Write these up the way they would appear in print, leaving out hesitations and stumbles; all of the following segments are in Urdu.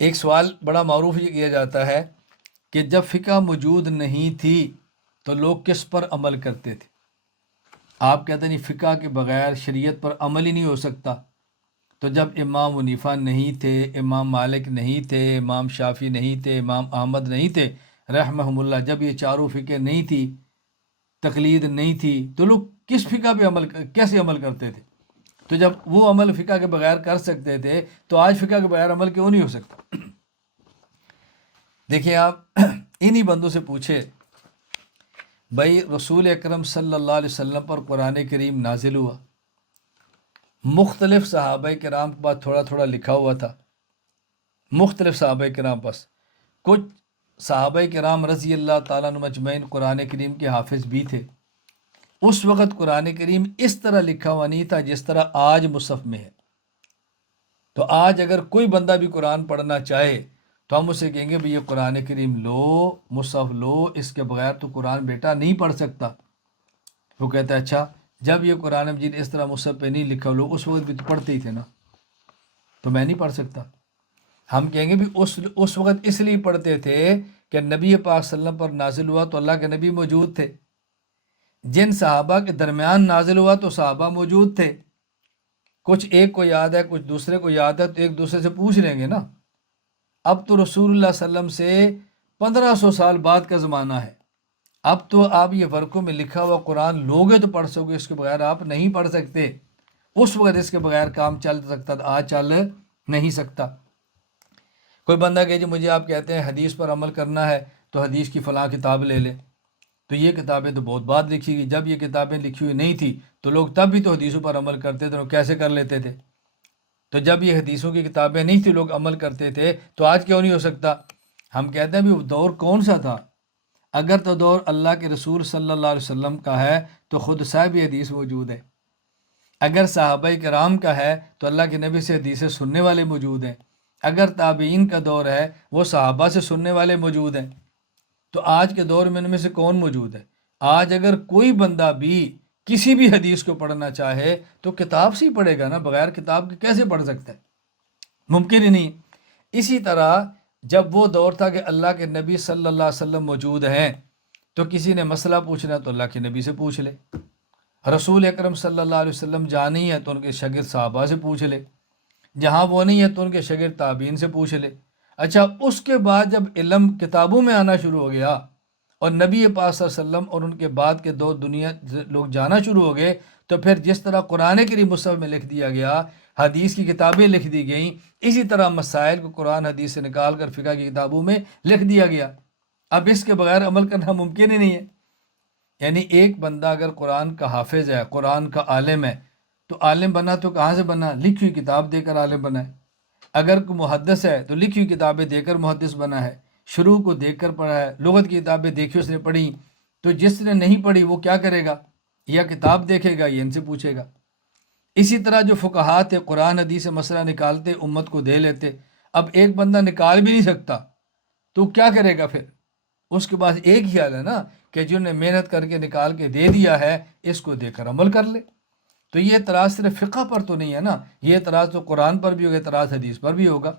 ایک سوال بڑا معروف یہ کیا جاتا ہے کہ جب فقہ موجود نہیں تھی تو لوگ کس پر عمل کرتے تھے؟ آپ کہتے ہیں نہیں، فقہ کے بغیر شریعت پر عمل ہی نہیں ہو سکتا۔ تو جب امام حنیفہ نہیں تھے، امام مالک نہیں تھے، امام شافعی نہیں تھے، امام احمد نہیں تھے رحمہم اللہ، جب یہ چاروں فقہ نہیں تھی، تقلید نہیں تھی، تو لوگ کس فقہ پہ کیسے عمل کرتے تھے؟ تو جب وہ عمل فقہ کے بغیر کر سکتے تھے تو آج فقہ کے بغیر عمل کیوں نہیں ہو سکتا؟ دیکھیں آپ انہی بندوں سے پوچھے، بھائی رسول اکرم صلی اللہ علیہ وسلم پر قرآن کریم نازل ہوا، مختلف صحابہ کرام کے بعد تھوڑا تھوڑا لکھا ہوا تھا، مختلف صحابہ کرام پاس، کچھ صحابہ کرام رضی اللہ تعالیٰ عنہ مجمعین قرآن کریم کے حافظ بھی تھے۔ اس وقت قرآن کریم اس طرح لکھا ہوا نہیں تھا جس طرح آج مصحف میں ہے۔ تو آج اگر کوئی بندہ بھی قرآن پڑھنا چاہے تو ہم اسے کہیں گے بھئی یہ قرآن کریم لو، مصحف لو، اس کے بغیر تو قرآن بیٹا نہیں پڑھ سکتا۔ وہ کہتا ہے اچھا، جب یہ قرآن مجید اس طرح مصحف پہ نہیں لکھا، لوگ اس وقت بھی تو پڑھتے ہی تھے نا، تو میں نہیں پڑھ سکتا۔ ہم کہیں گے بھی اس وقت اس لیے پڑھتے تھے کہ نبی پاک صلی اللہ علیہ وسلم پر نازل ہوا تو اللہ کے نبی موجود تھے، جن صحابہ کے درمیان نازل ہوا تو صحابہ موجود تھے، کچھ ایک کو یاد ہے، کچھ دوسرے کو یاد ہے، تو ایک دوسرے سے پوچھ لیں گے نا۔ اب تو رسول اللہ صلی اللہ علیہ وسلم سے 1500 سال بعد کا زمانہ ہے، اب تو آپ یہ ورقوں میں لکھا ہوا قرآن لوگے تو پڑھ سکو گے، اس کے بغیر آپ نہیں پڑھ سکتے۔ اس وقت اس کے بغیر کام چل سکتا تھا، آج چل نہیں سکتا۔ کوئی بندہ کہ جی مجھے آپ کہتے ہیں حدیث پر عمل کرنا ہے تو حدیث کی فلاں کتاب لے لے، تو یہ کتابیں تو بہت بعد لکھی گئی، جب یہ کتابیں لکھی ہوئی نہیں تھی تو لوگ تب بھی تو حدیثوں پر عمل کرتے تھے، وہ کیسے کر لیتے تھے؟ تو جب یہ حدیثوں کی کتابیں نہیں تھی لوگ عمل کرتے تھے تو آج کیوں نہیں ہو سکتا؟ ہم کہتے ہیں بھی وہ دور کون سا تھا؟ اگر تو دور اللہ کے رسول صلی اللہ علیہ وسلم کا ہے تو خود صاحب حدیث موجود ہے، اگر صحابہ کرام کا ہے تو اللہ کے نبی سے حدیثیں سننے والے موجود ہیں، اگر تابعین کا دور ہے وہ صحابہ سے سننے والے موجود ہیں، تو آج کے دور میں ان میں سے کون موجود ہے؟ آج اگر کوئی بندہ بھی کسی بھی حدیث کو پڑھنا چاہے تو کتاب سے ہی پڑھے گا نا، بغیر کتاب کے کیسے پڑھ سکتا ہے؟ ممکن ہی نہیں۔ اسی طرح جب وہ دور تھا کہ اللہ کے نبی صلی اللہ علیہ وسلم موجود ہیں تو کسی نے مسئلہ پوچھنا تو اللہ کے نبی سے پوچھ لے، رسول اکرم صلی اللہ علیہ وسلم جہاں نہیں ہے تو ان کے شاگرد صحابہ سے پوچھ لے، جہاں وہ نہیں ہے تو ان کے شاگرد تابعین سے پوچھ لے۔ اچھا، اس کے بعد جب علم کتابوں میں آنا شروع ہو گیا اور نبی پاک صلی اللہ علیہ وسلم اور ان کے بعد کے دو دنیا لوگ جانا شروع ہو گئے، تو پھر جس طرح قرآن کریم مصحف میں لکھ دیا گیا، حدیث کی کتابیں لکھ دی گئیں، اسی طرح مسائل کو قرآن حدیث سے نکال کر فقہ کی کتابوں میں لکھ دیا گیا۔ اب اس کے بغیر عمل کرنا ممکن ہی نہیں ہے۔ یعنی ایک بندہ اگر قرآن کا حافظ ہے، قرآن کا عالم ہے، تو عالم بنا تو کہاں سے بنا؟ لکھی ہوئی کتاب دے کر عالم بنا ہے۔ اگر کوئی محدث ہے تو لکھی ہوئی کتابیں دے کر محدث بنا ہے، شروع کو دیکھ کر پڑھا ہے، لغت کی کتابیں دیکھی اس نے پڑھی۔ تو جس نے نہیں پڑھی وہ کیا کرے گا؟ یا کتاب دیکھے گا یا ان سے پوچھے گا۔ اسی طرح جو فقہات تھے قرآن حدیث سے مسئلہ نکالتے، امت کو دے لیتے، اب ایک بندہ نکال بھی نہیں سکتا تو کیا کرے گا پھر؟ اس کے پاس ایک ہی حل ہے نا کہ جنہوں نے محنت کر کے نکال کے دے دیا ہے اس کو دے کر عمل کر لے۔ تو یہ اعتراض صرف فقہ پر تو نہیں ہے نا، یہ اعتراض تو قرآن پر بھی ہوگا، اعتراض حدیث پر بھی ہوگا۔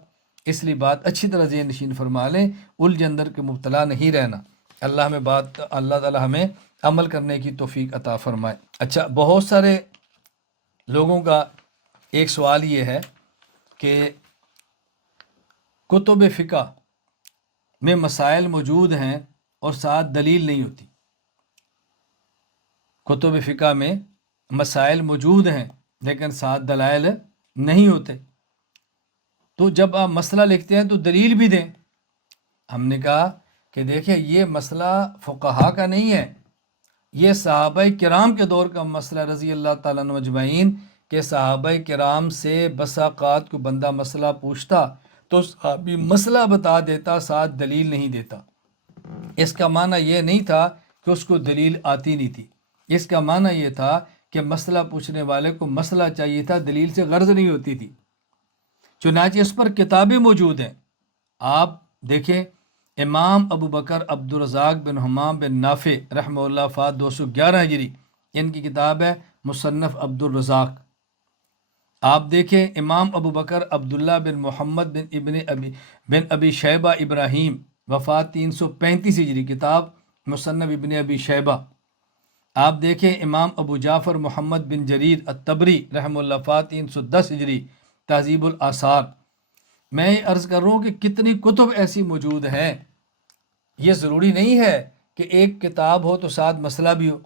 اس لیے بات اچھی طرح ذہن نشین فرما لیں، الجھ اندر کے مبتلا نہیں رہنا۔ اللہ تعالی ہمیں عمل کرنے کی توفیق عطا فرمائے۔ اچھا، بہت سارے لوگوں کا ایک سوال یہ ہے کہ کتب فقہ میں مسائل موجود ہیں اور ساتھ دلیل نہیں ہوتی۔ کتب فقہ میں مسائل موجود ہیں لیکن ساتھ دلائل نہیں ہوتے، تو جب آپ مسئلہ لکھتے ہیں تو دلیل بھی دیں۔ ہم نے کہا کہ دیکھیں یہ مسئلہ فقہا کا نہیں ہے، یہ صحابہ کرام کے دور کا مسئلہ رضی اللہ تعالیٰ عنہ اجمعین، کہ صحابہ کرام سے بسا اوقات کو بندہ مسئلہ پوچھتا تو صحابی مسئلہ بتا دیتا، ساتھ دلیل نہیں دیتا۔ اس کا معنی یہ نہیں تھا کہ اس کو دلیل آتی نہیں تھی، اس کا معنی یہ تھا کہ مسئلہ پوچھنے والے کو مسئلہ چاہیے تھا، دلیل سے غرض نہیں ہوتی تھی۔ چنانچہ اس پر کتابیں موجود ہیں، آپ دیکھیں امام ابو بکر عبد الرزاق بن حمام بن نافع رحمہ اللہ فات 211 ہجری، ان کی کتاب ہے مصنف عبد الرزاق۔ آپ دیکھیں امام ابو بکر عبداللہ بن محمد بن ابی شیبہ ابراہیم، وفات 335 ہجری، کتاب مصنف ابن ابی شیبہ۔ آپ دیکھیں امام ابو جعفر محمد بن جریر الطبری رحمہ اللہ، وفات 310 ہجری، تہذیب الآثار۔ میں یہ عرض کر رہا ہوں کہ کتنی کتب ایسی موجود ہیں۔ یہ ضروری نہیں ہے کہ ایک کتاب ہو تو ساتھ مسئلہ بھی ہو۔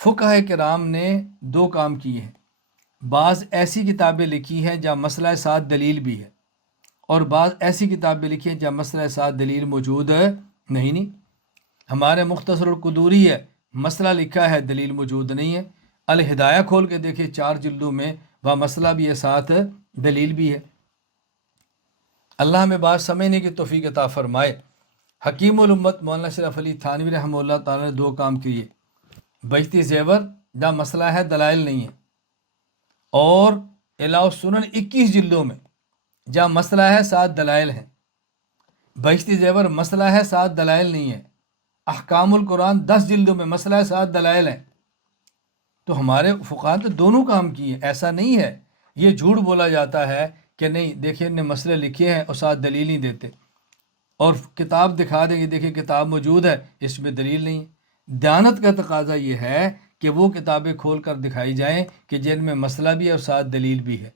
فقہ کرام نے دو کام کیے ہیں، بعض ایسی کتابیں لکھی ہیں جہاں مسئلہ ساتھ دلیل بھی ہے، اور بعض ایسی کتابیں لکھی ہیں جہاں مسئلہ ساتھ دلیل موجود نہیں۔ ہمارے مختصر القدوری ہے، مسئلہ لکھا ہے، دلیل موجود نہیں ہے۔ الہدایہ کھول کے دیکھیں 4 جلدوں میں، وہاں مسئلہ بھی ہے، ساتھ دلیل بھی ہے۔ اللہ ہمیں بات سمجھنے کی توفیق عطا فرمائے۔ حکیم الامت مولانا اشرف علی تھانوی رحمہ اللہ تعالیٰ نے دو کام کیے، بہشتی زیور جہاں مسئلہ ہے دلائل نہیں ہے، اور اعلاء السنن 21 جلدوں میں جہاں مسئلہ ہے ساتھ دلائل ہیں۔ بہشتی زیور مسئلہ ہے ساتھ دلائل نہیں ہے۔ احکام القرآن 10 جلدوں میں مسئلہ ہے ساتھ دلائل ہیں۔ تو ہمارے فقہاء نے دونوں کام کیے، ایسا نہیں ہے۔ یہ جھوٹ بولا جاتا ہے کہ نہیں دیکھیں نے مسئلے لکھے ہیں اور ساتھ دلیل نہیں دیتے، اور کتاب دکھا دیں گے دیکھیں کتاب موجود ہے اس میں دلیل نہیں ہے۔ دیانت کا تقاضا یہ ہے کہ وہ کتابیں کھول کر دکھائی جائیں کہ جن میں مسئلہ بھی ہے اور ساتھ دلیل بھی ہے،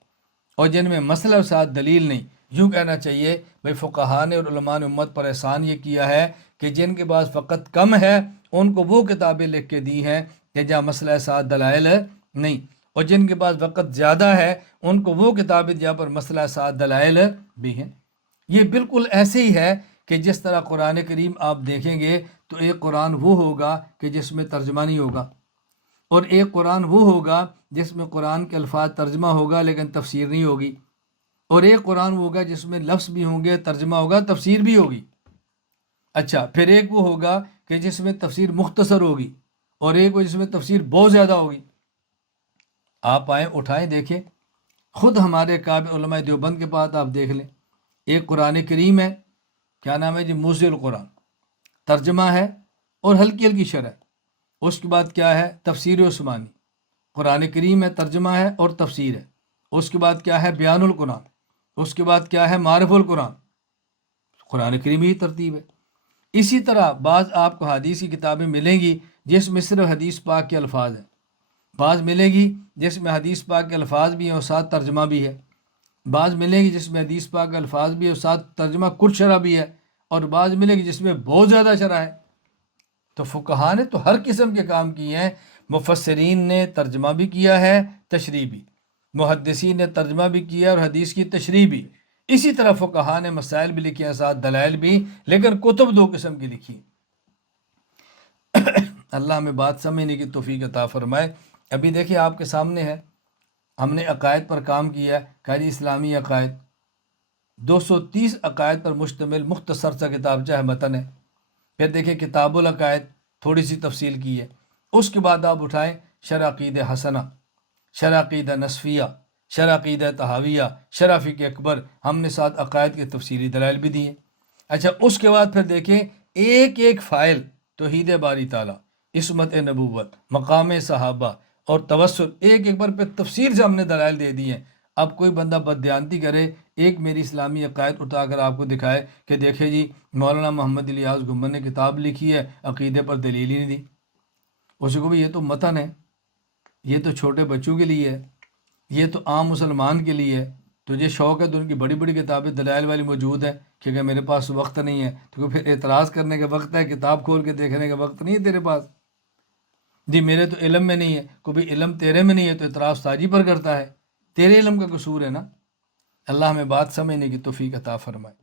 اور جن میں مسئلہ اور ساتھ دلیل نہیں۔ یوں کہنا چاہیے بھائی فقہاء نے اور علماء نے امت پر احسان یہ کیا ہے کہ جن کے پاس وقت کم ہے ان کو وہ کتابیں لکھ کے دی ہیں کہ جہاں مسئلہ ساتھ دلائل نہیں، اور جن کے پاس وقت زیادہ ہے ان کو وہ کتابیں جہاں پر مسئلہ ساتھ دلائل بھی ہیں۔ یہ بالکل ایسے ہی ہے کہ جس طرح قرآن کریم آپ دیکھیں گے تو ایک قرآن وہ ہوگا کہ جس میں ترجمہ نہیں ہوگا، اور ایک قرآن وہ ہوگا جس میں قرآن کے الفاظ ترجمہ ہوگا لیکن تفسیر نہیں ہوگی، اور ایک قرآن ہوگا جس میں لفظ بھی ہوں گے، ترجمہ ہوگا، تفسیر بھی ہوگی۔ اچھا، پھر ایک وہ ہوگا کہ جس میں تفسیر مختصر ہوگی، اور ایک وہ جس میں تفسیر بہت زیادہ ہوگی۔ آپ آئیں اٹھائیں دیکھیں، خود ہمارے کعب علماء دیوبند کے پاس آپ دیکھ لیں، ایک قرآن کریم ہے، کیا نام ہے جی، موضع القرآن، ترجمہ ہے اور ہلکی ہلکی شرح۔ اس کے بعد کیا ہے، تفسیر عثمانی، قرآن کریم ہے، ترجمہ ہے اور تفسیر ہے۔ اس کے بعد کیا ہے، بیان القرآن۔ اس کے بعد کیا ہے، معرف القرآن۔ قرآن کریم ہی ترتیب ہے۔ اسی طرح بعض آپ کو حدیث کی کتابیں ملیں گی جس میں صرف حدیث پاک کے الفاظ ہیں، بعض ملے گی جس میں حدیث پاک کے الفاظ بھی ہیں اور ساتھ ترجمہ بھی ہے، بعض ملے گی جس میں حدیث پاک کے الفاظ بھی ہے اور ساتھ ترجمہ کچھ شرح بھی ہے، اور بعض ملے گی جس میں بہت زیادہ شرح ہے۔ تو فقہاء نے تو ہر قسم کے کام کیے ہیں۔ مفسرین نے ترجمہ بھی کیا ہے، تشریح بھی، محدثین نے ترجمہ بھی کیا اور حدیث کی تشریح بھی، اسی طرح فقہاء نے مسائل بھی لکھے ہیں ساتھ دلائل بھی، لیکن کتب دو قسم کی لکھی۔ اللہ ہمیں بات سمجھنے کی توفیق عطا فرمائے۔ ابھی دیکھیں آپ کے سامنے ہے، ہم نے عقائد پر کام کیا ہے، کہا جی اسلامی عقائد، 230 عقائد پر مشتمل مختصر سا کتابچہ ہے، متن ہے۔ پھر دیکھیں کتاب العقائد، تھوڑی سی تفصیل کی ہے۔ اس کے بعد آپ اٹھائیں شرح عقیدہ حسنہ، شرح عقیدہ نصفیہ، شرح عقیدہ طحاویہ، شرح فقہ اکبر، ہم نے ساتھ عقائد کے تفصیلی دلائل بھی دیے۔ اچھا، اس کے بعد پھر دیکھیں ایک ایک فائل، توحید باری تعالیٰ، عصمت نبوت، مقام صحابہ اور توسل، ایک ایک پر تفصیل سے ہم نے دلائل دے دی ہیں۔ اب کوئی بندہ بددیانتی کرے، ایک میری اسلامی عقائد اٹھا کر آپ کو دکھائے کہ دیکھیں جی مولانا محمد الیاس گنبد نے کتاب لکھی ہے، عقیدے پر دلیل ہی نہیں دی۔ اس کو بھی یہ تو متن ہے، یہ تو چھوٹے بچوں کے لیے ہے، یہ تو عام مسلمان کے لیے ہے۔ تجھے شوق ہے تو ان کی بڑی بڑی کتابیں دلائل والی موجود ہیں، کیونکہ میرے پاس وقت نہیں ہے، تو پھر اعتراض کرنے کا وقت ہے، کتاب کھول کے دیکھنے کا وقت نہیں ہے تیرے پاس۔ جی میرے تو علم میں نہیں ہے، کوئی علم تیرے میں نہیں ہے تو اعتراض تاجی پر کرتا ہے، تیرے علم کا قصور ہے نا۔ اللہ ہمیں بات سمجھنے کی توفیق عطا فرمائے۔